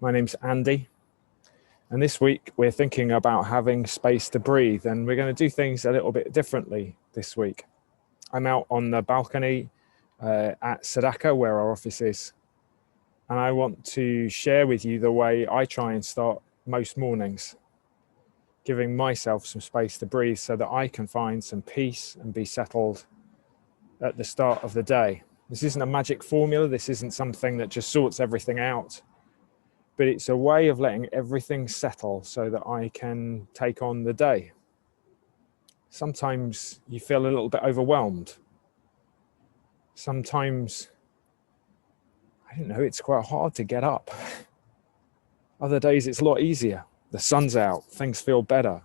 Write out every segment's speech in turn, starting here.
My name's Andy, and this week we're thinking about having space to breathe, and we're going to do things a little bit differently this week. I'm out on the balcony at Sadaka, where our office is, and I want to share with you the way I try and start most mornings, giving myself some space to breathe so that I can find some peace and be settled at the start of the day. This isn't a magic formula, this isn't something that just sorts everything out, but it's a way of letting everything settle so that I can take on the day. Sometimes you feel a little bit overwhelmed. Sometimes, I don't know, it's quite hard to get up. Other days it's a lot easier. The sun's out, things feel better.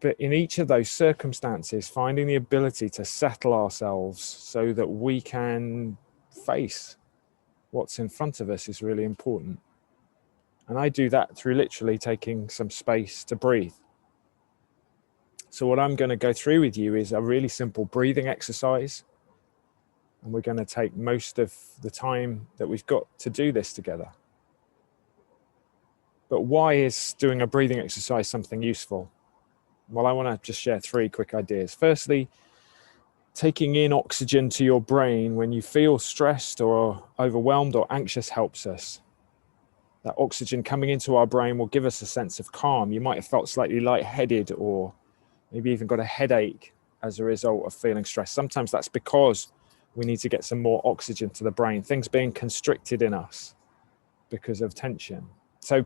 But in each of those circumstances, finding the ability to settle ourselves so that we can face what's in front of us is really important. And I do that through literally taking some space to breathe. So what I'm going to go through with you is a really simple breathing exercise. And we're going to take most of the time that we've got to do this together. But why is doing a breathing exercise something useful? Well, I want to just share 3 quick ideas. Firstly, taking in oxygen to your brain when you feel stressed or overwhelmed or anxious helps us. That oxygen coming into our brain will give us a sense of calm. You might have felt slightly lightheaded or maybe even got a headache as a result of feeling stressed. Sometimes that's because we need to get some more oxygen to the brain, things being constricted in us because of tension. So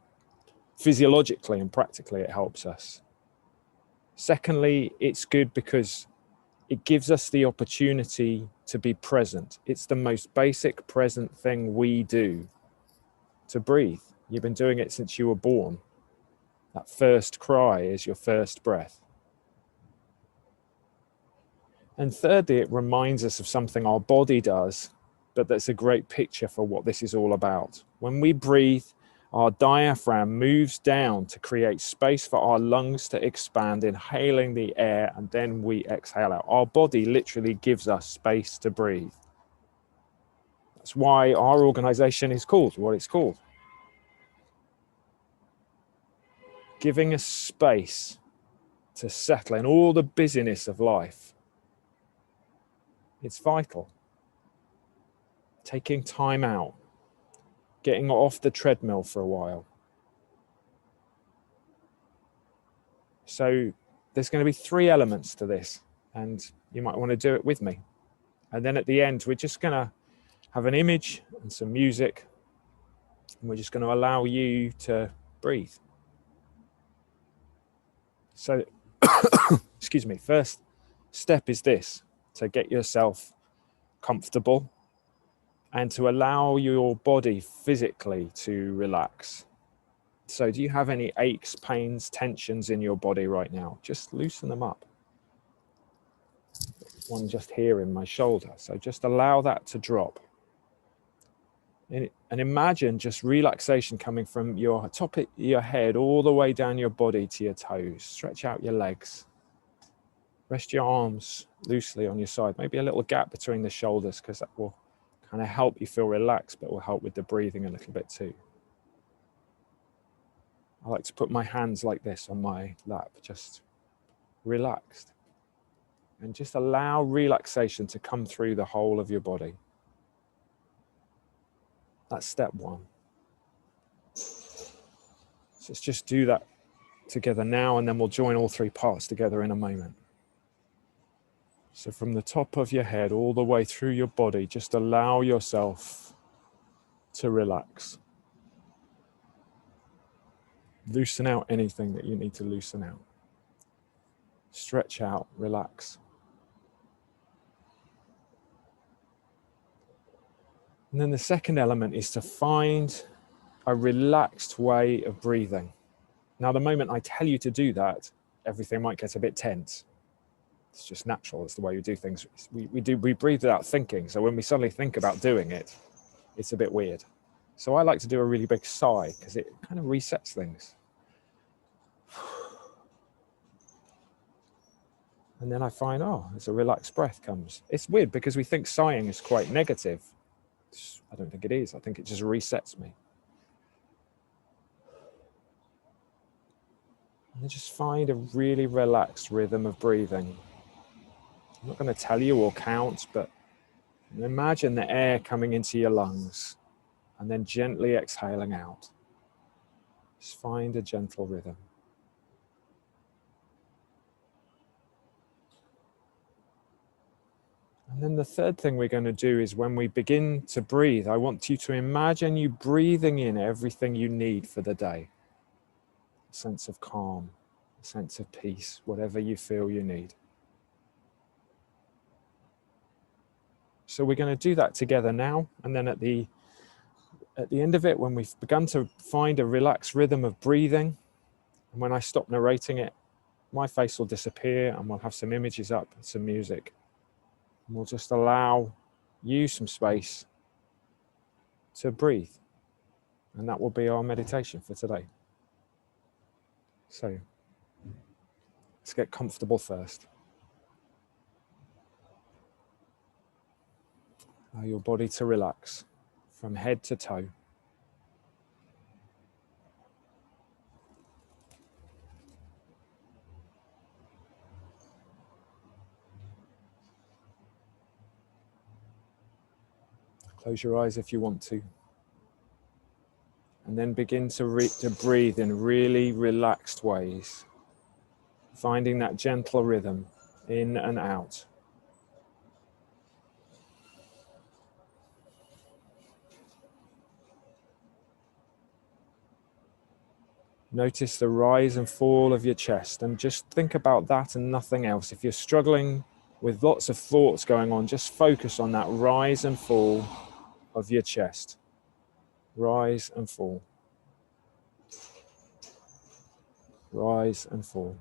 physiologically and practically, it helps us. Secondly, it's good because it gives us the opportunity to be present. It's the most basic present thing we do, to breathe. You've been doing it since you were born. That first cry is your first breath. And thirdly, it reminds us of something our body does, but that's a great picture for what this is all about. When we breathe, our diaphragm moves down to create space for our lungs to expand, inhaling the air, and then we exhale out. Our body literally gives us space to breathe. That's why our organization is called what it's called. Giving us space to settle in all the busyness of life. It's vital. Taking time out, getting off the treadmill for a while. So there's going to be 3 elements to this, and you might want to do it with me. And then at the end, we're just going to have an image and some music, and we're just going to allow you to breathe. So, excuse me, first step is this, to get yourself comfortable and to allow your body physically to relax. So do you have any aches, pains, tensions in your body right now? Just loosen them up. One just here in my shoulder. So just allow that to drop. And imagine just relaxation coming from your top of your head all the way down your body to your toes. Stretch out your legs. Rest your arms loosely on your side. Maybe a little gap between the shoulders, because that will kind of help you feel relaxed, but will help with the breathing a little bit too. I like to put my hands like this on my lap, just relaxed. And just allow relaxation to come through the whole of your body. That's step 1. So let's just do that together now, and then we'll join all 3 parts together in a moment. So from the top of your head all the way through your body, just allow yourself to relax. Loosen out anything that you need to loosen out. Stretch out, relax. And then the second element is to find a relaxed way of breathing. Now, the moment I tell you to do that, everything might get a bit tense. It's just natural. It's the way we do things. We breathe without thinking. So when we suddenly think about doing it, it's a bit weird. So I like to do a really big sigh because it kind of resets things. And then I find, oh, it's a relaxed breath comes. It's weird because we think sighing is quite negative. I don't think it is. I think it just resets me. And just find a really relaxed rhythm of breathing. I'm not going to tell you or count, but imagine the air coming into your lungs and then gently exhaling out. Just find a gentle rhythm. And then the third thing we're going to do is when we begin to breathe, I want you to imagine you breathing in everything you need for the day. A sense of calm, a sense of peace, whatever you feel you need. So we're going to do that together now, and then at the end of it, when we've begun to find a relaxed rhythm of breathing, and when I stop narrating it, my face will disappear and we'll have some images up and some music. And we'll just allow you some space to breathe. And that will be our meditation for today. So let's get comfortable first. Allow your body to relax from head to toe. Close your eyes if you want to. And then begin to breathe in really relaxed ways, finding that gentle rhythm in and out. Notice the rise and fall of your chest, and just think about that and nothing else. If you're struggling with lots of thoughts going on, just focus on that rise and fall of your chest. Rise and fall. Rise and fall.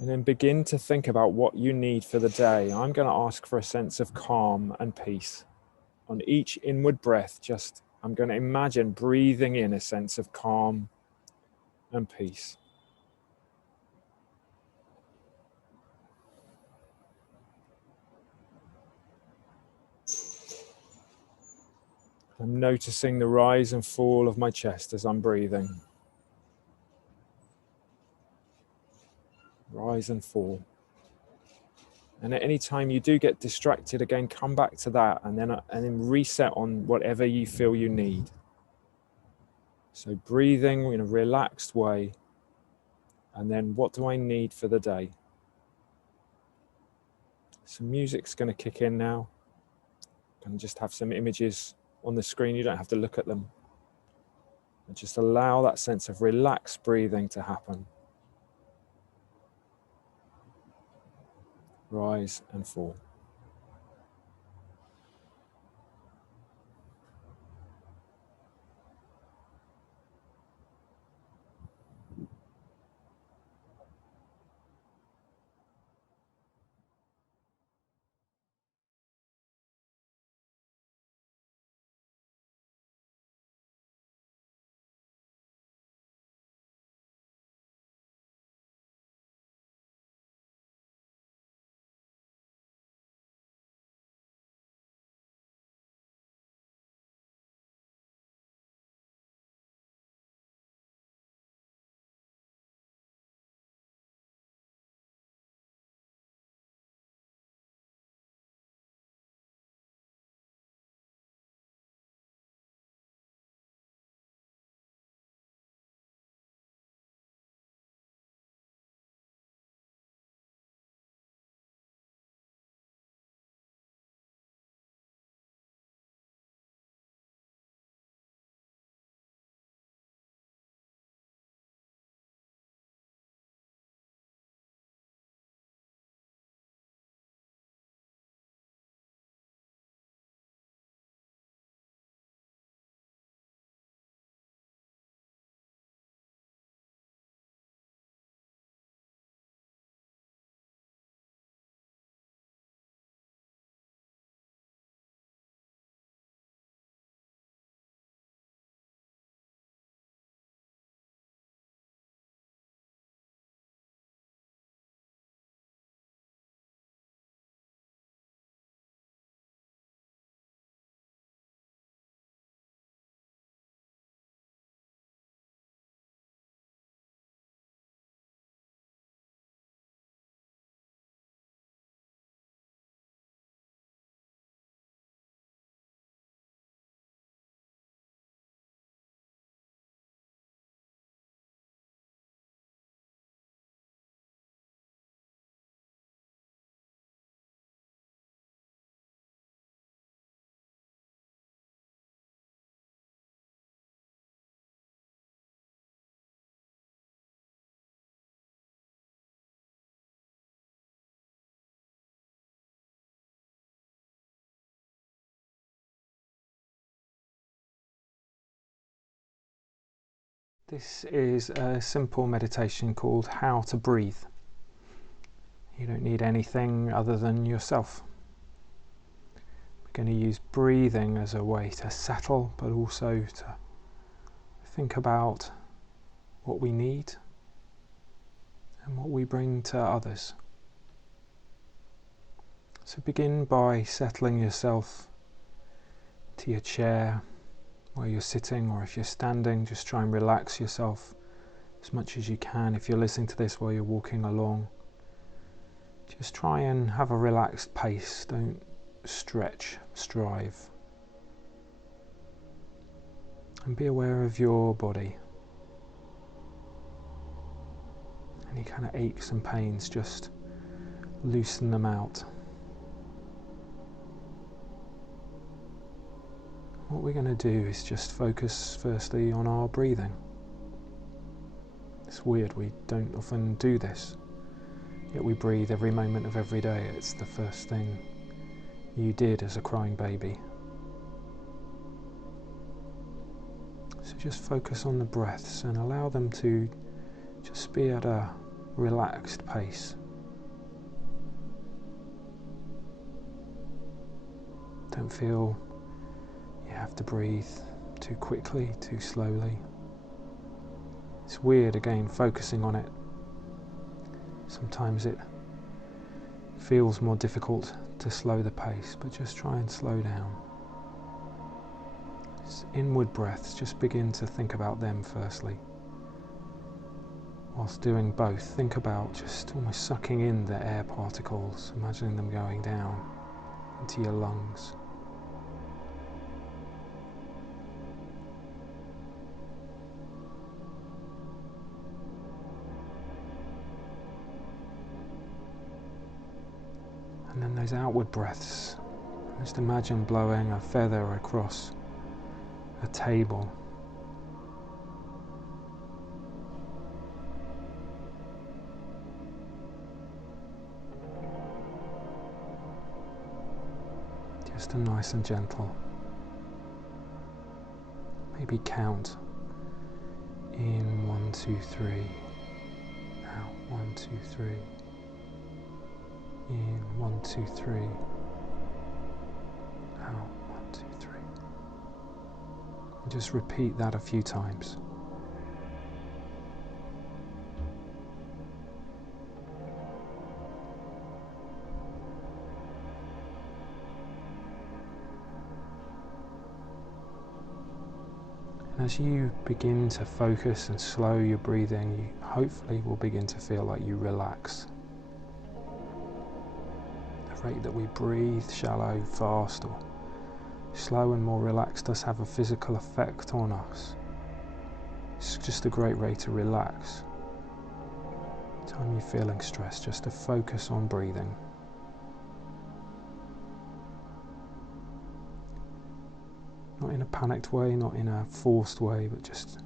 And then begin to think about what you need for the day. I'm going to ask for a sense of calm and peace. On each inward breath, I'm going to imagine breathing in a sense of calm and peace. I'm noticing the rise and fall of my chest as I'm breathing. Rise and fall. And at any time you do get distracted, again, come back to that and then reset on whatever you feel you need. So breathing in a relaxed way. And then what do I need for the day? Some music's going to kick in now. And just have some images on the screen. You don't have to look at them. And just allow that sense of relaxed breathing to happen. Rise and fall. This is a simple meditation called How to Breathe. You don't need anything other than yourself. We're going to use breathing as a way to settle, but also to think about what we need and what we bring to others. So begin by settling yourself to your chair, where you're sitting, or if you're standing, just try and relax yourself as much as you can. If you're listening to this while you're walking along, just try and have a relaxed pace. Don't stretch, strive. And be aware of your body. Any kind of aches and pains, just loosen them out. What we're going to do is just focus firstly on our breathing. It's weird, we don't often do this, yet we breathe every moment of every day. It's the first thing you did as a crying baby. So just focus on the breaths and allow them to just be at a relaxed pace. Don't feel you have to breathe too quickly, too slowly. It's weird, again, focusing on it. Sometimes it feels more difficult to slow the pace, but just try and slow down. It's inward breaths, just begin to think about them firstly. Whilst doing both, think about just almost sucking in the air particles, imagining them going down into your lungs. And then those outward breaths, just imagine blowing a feather across a table. Just a nice and gentle. Maybe count in 1, 2, 3. Out 1, 2, 3. In 1, 2, 3. Out 1, 2, 3. And just repeat that a few times. And as you begin to focus and slow your breathing, you hopefully will begin to feel like you relax. The rate that we breathe, shallow, fast, or slow and more relaxed, does have a physical effect on us. It's just a great way to relax. Anytime you're feeling stressed, just to focus on breathing. Not in a panicked way, not in a forced way, but just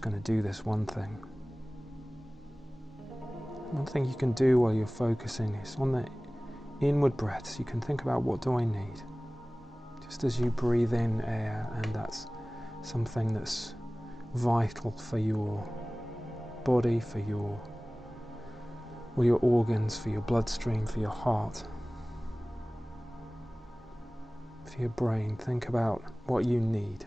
going to do this one thing. One thing you can do while you're focusing is on the inward breaths. You can think about, what do I need? Just as you breathe in air, and that's something that's vital for your body, for your organs, for your bloodstream, for your heart, for your brain. Think about what you need.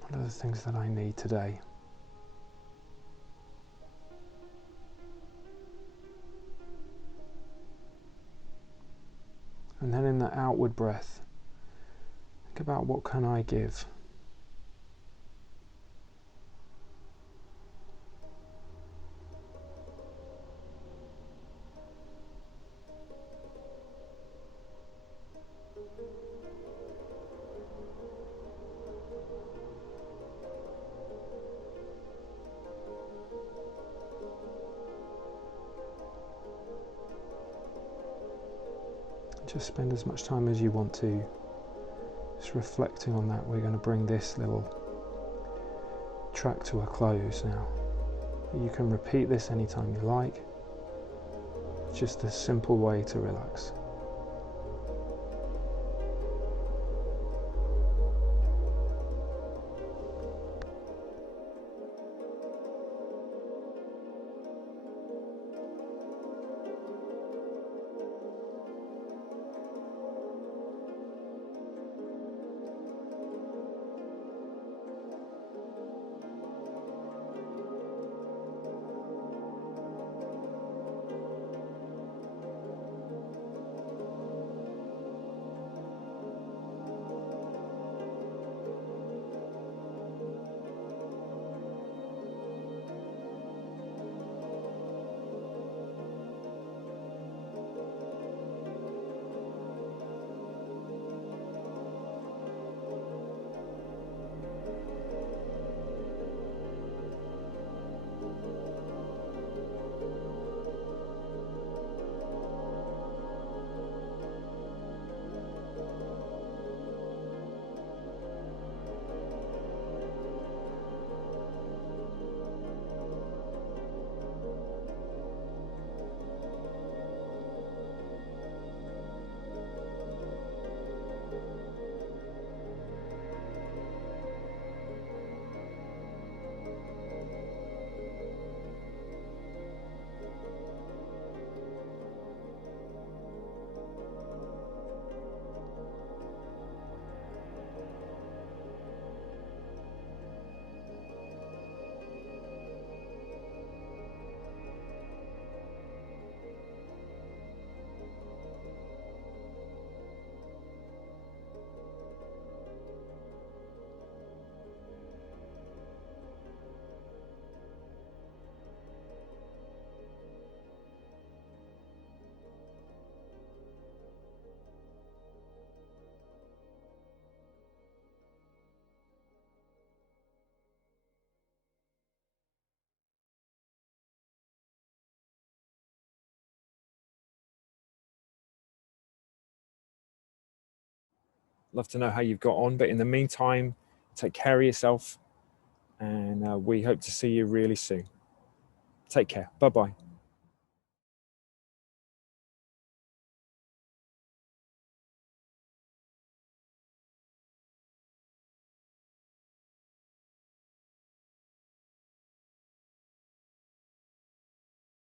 What are the things that I need today? And then in the outward breath, think about, what can I give? Just spend as much time as you want to just reflecting on that. We're going to bring this little track to a close now. You can repeat this anytime you like. It's just a simple way to relax. Love to know how you've got on. But in the meantime, take care of yourself, and we hope to see you really soon. Take care. Bye-bye.